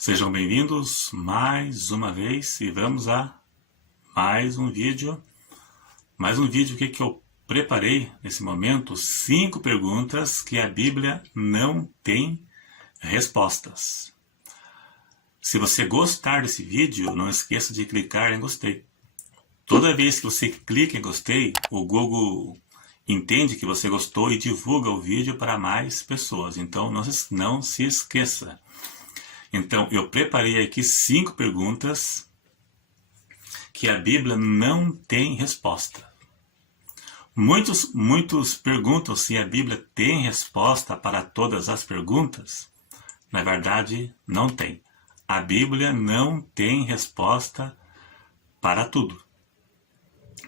Sejam bem-vindos mais uma vez e vamos a mais um vídeo. Que eu preparei nesse momento 5 perguntas que a Bíblia não tem respostas. Se você gostar desse vídeo, não esqueça de clicar em gostei. Toda vez que você clica em gostei, o Google entende que você gostou e divulga o vídeo para mais pessoas. Então não se esqueça. Então, eu preparei aqui 5 perguntas que a Bíblia não tem resposta. Muitos perguntam se a Bíblia tem resposta para todas as perguntas. Na verdade, não tem. A Bíblia não tem resposta para tudo.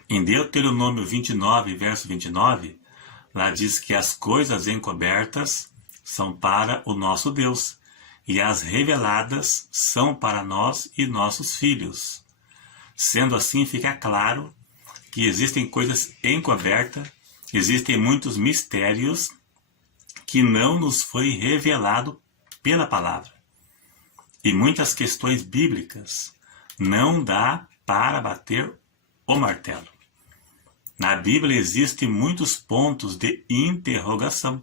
Em Deuteronômio 29, verso 29, lá diz que as coisas encobertas são para o nosso Deus. E as reveladas são para nós e nossos filhos. Sendo assim, fica claro que existem coisas encobertas, existem muitos mistérios que não nos foi revelado pela palavra. E muitas questões bíblicas não dá para bater o martelo. Na Bíblia existem muitos pontos de interrogação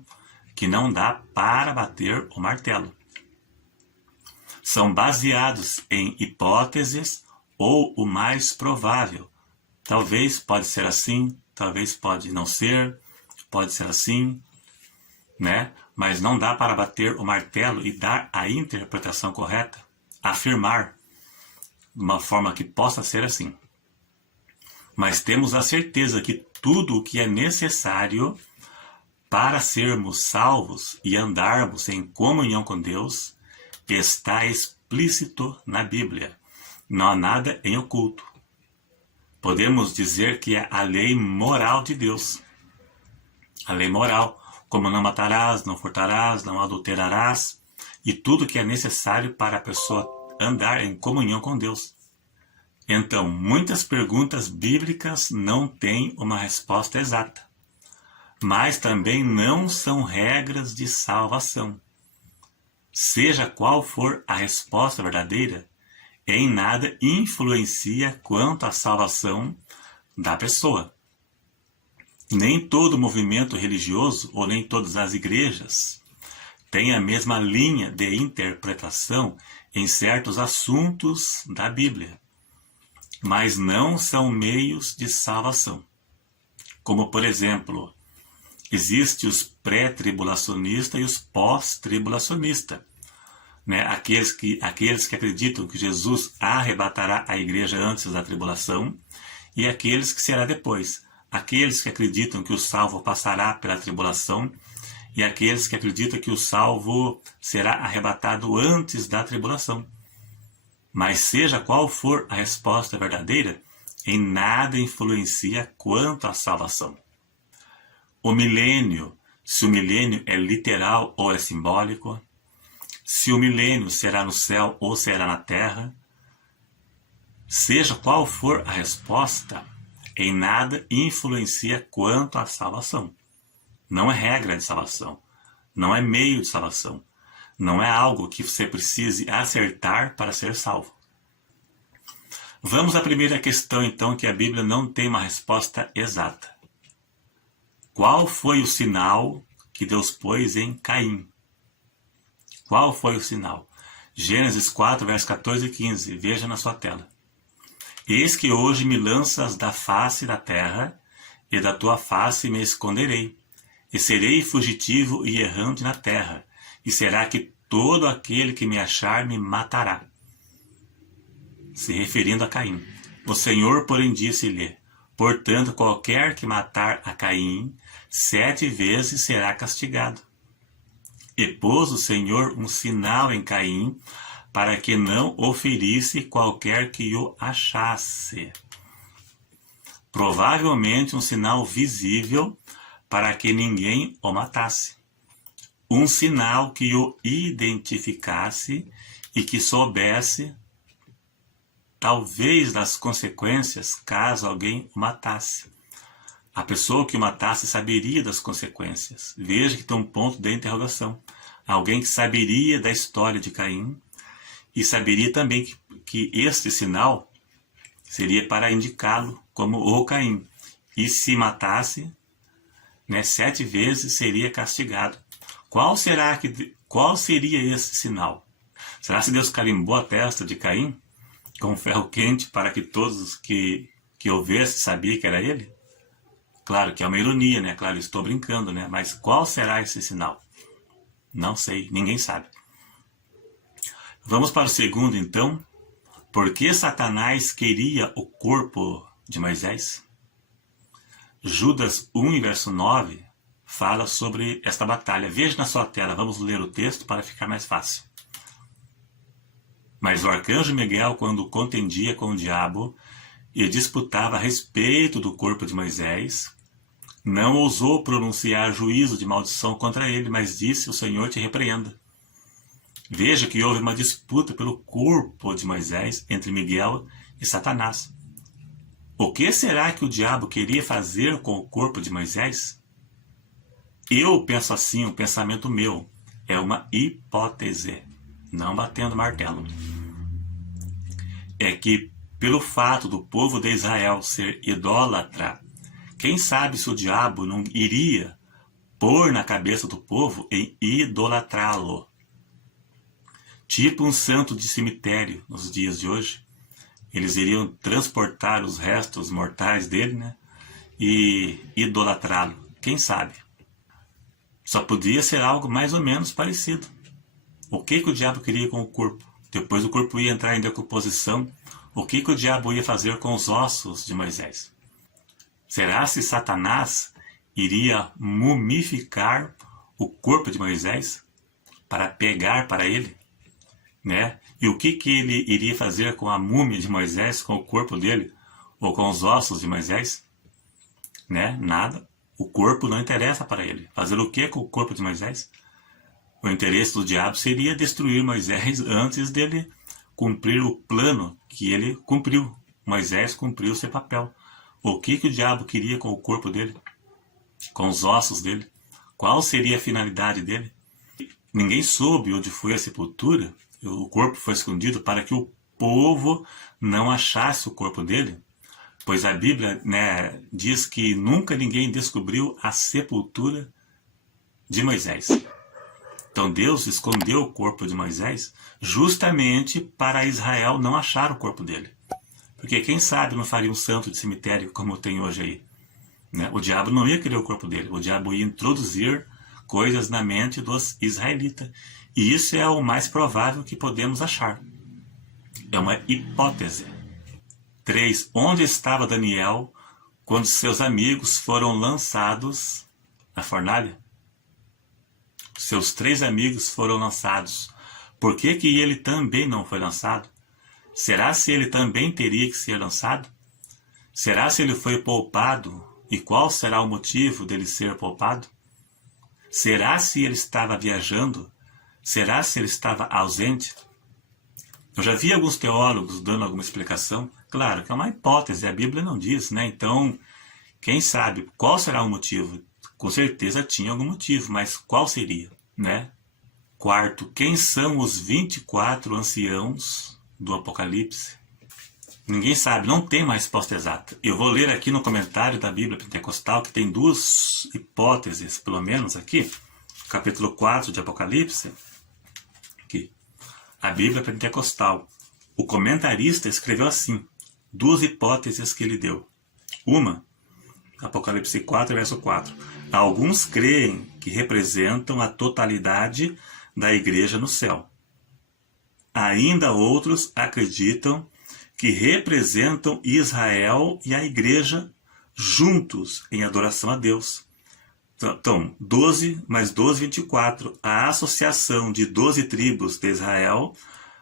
que não dá para bater o martelo. São baseados em hipóteses ou o mais provável. Talvez pode ser assim, talvez pode não ser, pode ser assim, né? Mas não dá para bater o martelo e dar a interpretação correta, afirmar de uma forma que possa ser assim. Mas temos a certeza que tudo o que é necessário para sermos salvos e andarmos em comunhão com Deus está explícito na Bíblia. Não há nada em oculto. Podemos dizer que é a lei moral de Deus. A lei moral, como não matarás, não furtarás, não adulterarás, e tudo que é necessário para a pessoa andar em comunhão com Deus. Então, muitas perguntas bíblicas não têm uma resposta exata, mas também não são regras de salvação. Seja qual for a resposta verdadeira, em nada influencia quanto à salvação da pessoa. Nem todo movimento religioso ou nem todas as igrejas têm a mesma linha de interpretação em certos assuntos da Bíblia, mas não são meios de salvação. Como, por exemplo, existem os pré-tribulacionistas e os pós-tribulacionistas. Né? Aqueles que acreditam que Jesus arrebatará a igreja antes da tribulação e aqueles que será depois. Aqueles que acreditam que o salvo passará pela tribulação e aqueles que acreditam que o salvo será arrebatado antes da tribulação. Mas seja qual for a resposta verdadeira, em nada influencia quanto à salvação. O milênio, se o milênio é literal ou é simbólico, se o milênio será no céu ou será na terra, seja qual for a resposta, em nada influencia quanto à salvação. Não é regra de salvação, não é meio de salvação, não é algo que você precise acertar para ser salvo. Vamos à primeira questão, então, que a Bíblia não tem uma resposta exata. Qual foi o sinal que Deus pôs em Caim? Qual foi o sinal? Gênesis 4, versos 14 e 15. Veja na sua tela. Eis que hoje me lanças da face da terra, e da tua face me esconderei, e serei fugitivo e errante na terra, e será que todo aquele que me achar me matará. Se referindo a Caim. O Senhor, porém, disse-lhe: portanto, qualquer que matar a Caim, 7 vezes será castigado. E pôs o Senhor um sinal em Caim, para que não o ferisse qualquer que o achasse. Provavelmente um sinal visível, para que ninguém o matasse. Um sinal que o identificasse e que soubesse, talvez, das consequências, caso alguém o matasse. A pessoa que o matasse saberia das consequências. Veja que tem um ponto de interrogação. Alguém que saberia da história de Caim e saberia também que este sinal seria para indicá-lo como o Caim. E se matasse, né, 7 vezes seria castigado. Qual seria esse sinal? Será que Deus carimbou a testa de Caim com ferro quente para que todos que ouvessem sabiam que era ele? Claro que é uma ironia, né? Claro, estou brincando, né? Mas qual será esse sinal? Não sei, ninguém sabe. Vamos para o segundo, então. Por que Satanás queria o corpo de Moisés? Judas 1, verso 9, fala sobre esta batalha. Veja na sua tela, vamos ler o texto para ficar mais fácil. Mas o arcanjo Miguel, quando contendia com o diabo e disputava a respeito do corpo de Moisés, não ousou pronunciar juízo de maldição contra ele, mas disse: o Senhor te repreenda. Veja que houve uma disputa pelo corpo de Moisés entre Miguel e Satanás. O que será que o diabo queria fazer com o corpo de Moisés? Eu penso assim, um pensamento meu, é uma hipótese, não batendo martelo. É que, pelo fato do povo de Israel ser idólatra, quem sabe se o diabo não iria pôr na cabeça do povo em idolatrá-lo. Tipo um santo de cemitério nos dias de hoje. Eles iriam transportar os restos mortais dele, né, e idolatrá-lo. Quem sabe? Só podia ser algo mais ou menos parecido. O que o diabo queria com o corpo? Depois o corpo ia entrar em decomposição. O que o diabo ia fazer com os ossos de Moisés? Será se Satanás iria mumificar o corpo de Moisés para pegar para ele? Né? E o que ele iria fazer com a múmia de Moisés, com o corpo dele, ou com os ossos de Moisés? Né? Nada. O corpo não interessa para ele. Fazer o que com o corpo de Moisés? O interesse do diabo seria destruir Moisés antes dele cumprir o plano que ele cumpriu. Moisés cumpriu seu papel. O que o diabo queria com o corpo dele? Com os ossos dele? Qual seria a finalidade dele? Ninguém soube onde foi a sepultura. O corpo foi escondido para que o povo não achasse o corpo dele. Pois a Bíblia, né, diz que nunca ninguém descobriu a sepultura de Moisés. Então Deus escondeu o corpo de Moisés justamente para Israel não achar o corpo dele. Porque quem sabe não faria um santo de cemitério como tem hoje aí. Né? O diabo não ia querer o corpo dele. O diabo ia introduzir coisas na mente dos israelitas. E isso é o mais provável que podemos achar. É uma hipótese. 3. Onde estava Daniel quando seus amigos foram lançados na fornalha? Seus 3 amigos foram lançados. Por que ele também não foi lançado? Será se ele também teria que ser lançado? Será se ele foi poupado? E qual será o motivo dele ser poupado? Será se ele estava viajando? Será se ele estava ausente? Eu já vi alguns teólogos dando alguma explicação. Claro que é uma hipótese, a Bíblia não diz, né? Então, quem sabe qual será o motivo? Com certeza tinha algum motivo, mas qual seria, né? 4. Quem são os 24 anciãos do Apocalipse? Ninguém sabe, não tem uma resposta exata. Eu vou ler aqui no comentário da Bíblia Pentecostal, que tem 2 hipóteses, pelo menos aqui. Capítulo 4 de Apocalipse. Aqui. A Bíblia Pentecostal. O comentarista escreveu assim, 2 hipóteses que ele deu. Uma, Apocalipse 4, verso 4. Alguns creem que representam a totalidade da igreja no céu. Ainda outros acreditam que representam Israel e a igreja juntos em adoração a Deus. Então, 12 mais 12, 24. A associação de 12 tribos de Israel,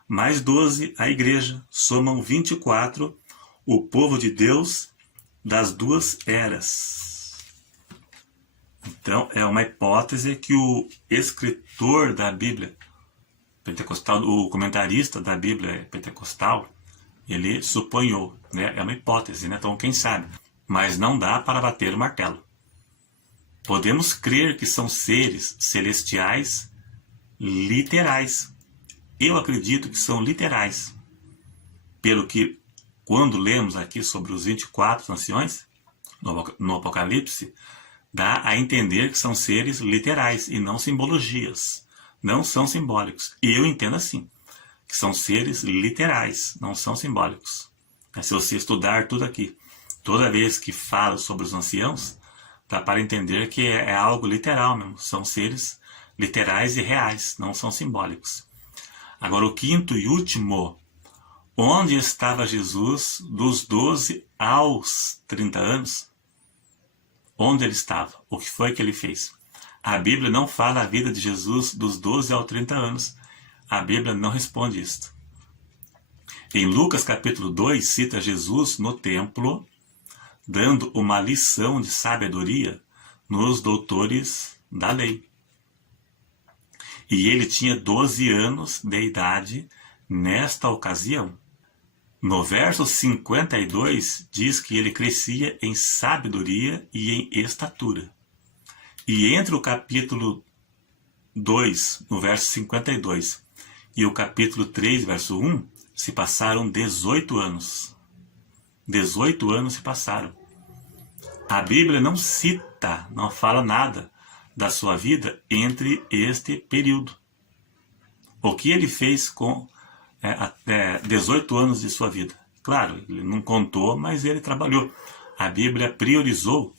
mais 12 a igreja, somam 24, o povo de Deus das 2 eras. Então, é uma hipótese que o escritor da Bíblia Pentecostal, o comentarista da Bíblia Pentecostal, ele suponhou, né? É uma hipótese, né? Então quem sabe? Mas não dá para bater o martelo. Podemos crer que são seres celestiais literais, eu acredito que são literais. Pelo que, quando lemos aqui sobre os 24 anciões, no Apocalipse, dá a entender que são seres literais e não simbologias. Não são simbólicos. E eu entendo assim, que são seres literais, não são simbólicos. Se você estudar tudo aqui, toda vez que fala sobre os anciãos, dá para entender que é algo literal mesmo. São seres literais e reais, não são simbólicos. Agora, o quinto e último, onde estava Jesus dos 12 aos 30 anos? Onde ele estava? O que foi que ele fez? A Bíblia não fala a vida de Jesus dos 12 aos 30 anos. A Bíblia não responde isto. Em Lucas capítulo 2, cita Jesus no templo, dando uma lição de sabedoria nos doutores da lei. E ele tinha 12 anos de idade nesta ocasião. No verso 52, diz que ele crescia em sabedoria e em estatura. E entre o capítulo 2, no verso 52, e o capítulo 3, verso 1, se passaram 18 anos. 18 anos se passaram. A Bíblia não cita, não fala nada da sua vida entre este período. O que ele fez com 18 anos de sua vida? Claro, ele não contou, mas ele trabalhou. A Bíblia priorizou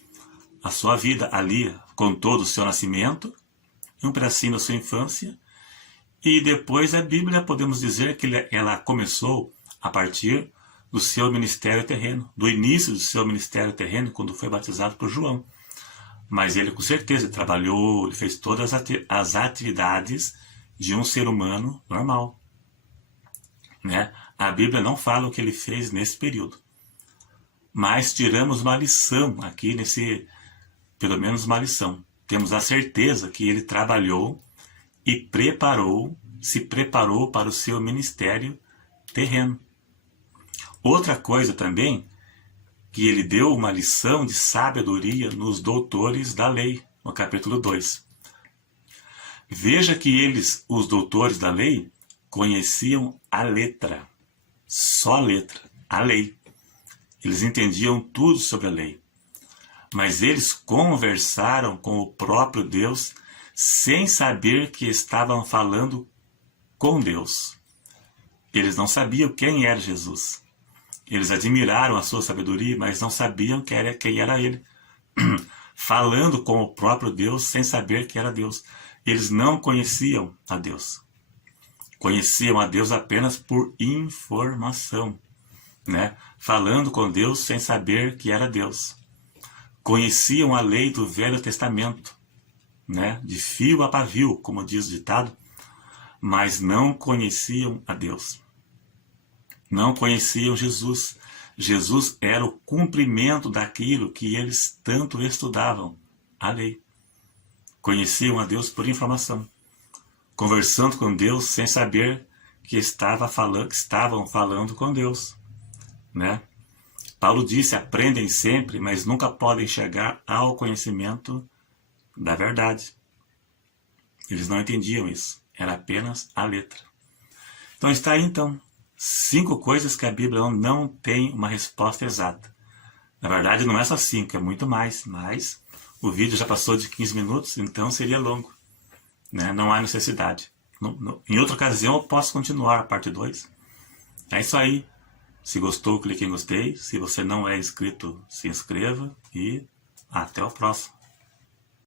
a sua vida ali, contou do seu nascimento, um pedacinho da sua infância, e depois a Bíblia, podemos dizer que ela começou a partir do seu ministério terreno, do início do seu ministério terreno, quando foi batizado por João. Mas ele, com certeza, trabalhou, ele fez todas as atividades de um ser humano normal. Né? A Bíblia não fala o que ele fez nesse período. Mas tiramos uma lição aqui, pelo menos uma lição. Temos a certeza que ele trabalhou e se preparou para o seu ministério terreno. Outra coisa também, que ele deu uma lição de sabedoria nos doutores da lei, no capítulo 2. Veja que eles, os doutores da lei, conheciam a letra, só a letra, a lei. Eles entendiam tudo sobre a lei. Mas eles conversaram com o próprio Deus sem saber que estavam falando com Deus. Eles não sabiam quem era Jesus. Eles admiraram a sua sabedoria, mas não sabiam quem era ele. Falando com o próprio Deus sem saber que era Deus. Eles não conheciam a Deus. Conheciam a Deus apenas por informação. Né? Falando com Deus sem saber que era Deus. Conheciam a lei do Velho Testamento, né? De fio a pavio, como diz o ditado, mas não conheciam a Deus. Não conheciam Jesus. Jesus era o cumprimento daquilo que eles tanto estudavam, a lei. Conheciam a Deus por informação, conversando com Deus sem saber que estavam falando com Deus, né? Paulo disse, aprendem sempre, mas nunca podem chegar ao conhecimento da verdade. Eles não entendiam isso. Era apenas a letra. Então está aí, 5 coisas que a Bíblia não tem uma resposta exata. Na verdade, não é só 5, é muito mais. Mas o vídeo já passou de 15 minutos, então seria longo. Né? Não há necessidade. Em outra ocasião, eu posso continuar a parte 2. É isso aí. Se gostou, clique em gostei. Se você não é inscrito, se inscreva. E até o próximo.